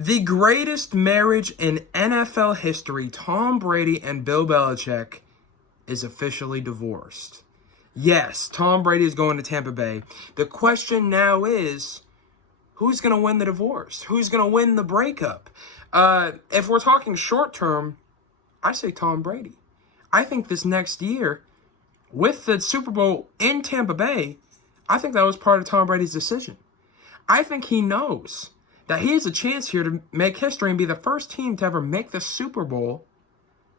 The greatest marriage in NFL history, Tom Brady and Bill Belichick, is officially divorced. Yes, Tom Brady is going to Tampa Bay. The question now is, who's going to win the divorce? Who's going to win the breakup? If we're talking short term, I say Tom Brady. I think this next year, with the Super Bowl in Tampa Bay, I think that was part of Tom Brady's decision. I think he knows that he has a chance here to make history and be the first team to ever make the Super Bowl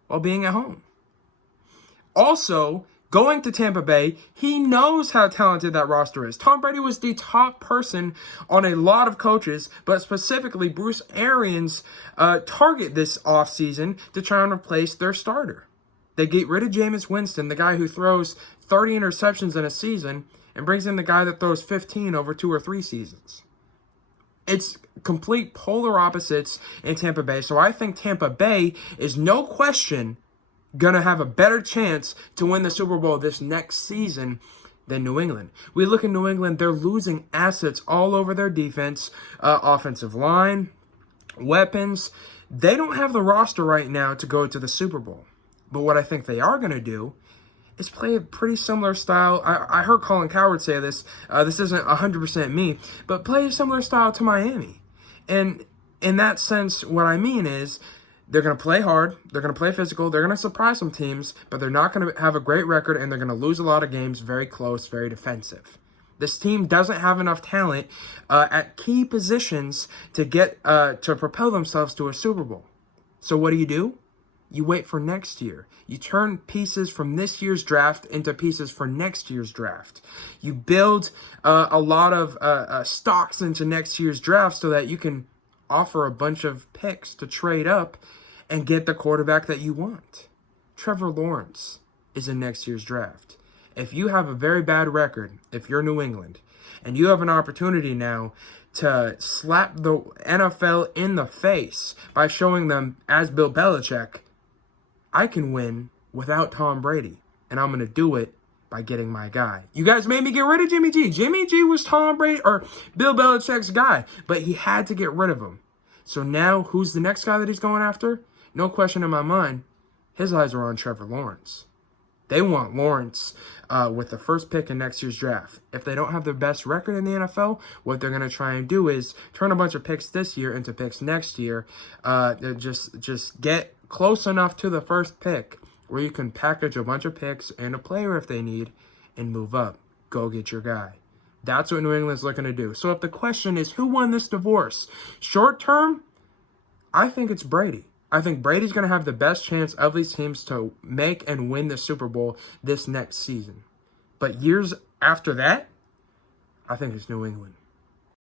while being at home. Also, going to Tampa Bay, he knows how talented that roster is. Tom Brady was the top person on a lot of coaches, but specifically Bruce Arians' target this offseason to try and replace their starter. They get rid of Jameis Winston, the guy who throws 30 interceptions in a season, and brings in the guy that throws 15 over 2 or 3 seasons. It's complete polar opposites in Tampa Bay. So I think Tampa Bay is no question going to have a better chance to win the Super Bowl this next season than New England. We look at New England, they're losing assets all over their defense, offensive line, weapons. They don't have the roster right now to go to the Super Bowl. But what I think they are going to do is play a pretty similar style. I heard Colin Cowherd say this. This isn't 100% me, but play a similar style to Miami. And in that sense, what I mean is they're going to play hard, they're going to play physical, they're going to surprise some teams, but they're not going to have a great record, and they're going to lose a lot of games very close, very defensive. This team doesn't have enough talent at key positions to get to propel themselves to a Super Bowl. So what do? You wait for next year. You turn pieces from this year's draft into pieces for next year's draft. You build a lot of stocks into next year's draft so that you can offer a bunch of picks to trade up and get the quarterback that you want. Trevor Lawrence is in next year's draft. If you have a very bad record, if you're New England, and you have an opportunity now to slap the NFL in the face by showing them, as Bill Belichick, I can win without Tom Brady, and I'm going to do it by getting my guy. You guys made me get rid of Jimmy G. Jimmy G was Tom Brady or Bill Belichick's guy, but he had to get rid of him. So now, who's the next guy that he's going after? No question in my mind, his eyes are on Trevor Lawrence. They want Lawrence with the first pick in next year's draft. If they don't have their best record in the NFL, what they're going to try and do is turn a bunch of picks this year into picks next year. Just get close enough to the first pick where you can package a bunch of picks and a player if they need and move up. Go get your guy. That's what New England's looking to do. So if the question is who won this divorce, short term, I think it's Brady. I think Brady's going to have the best chance of these teams to make and win the Super Bowl this next season. But years after that, I think it's New England.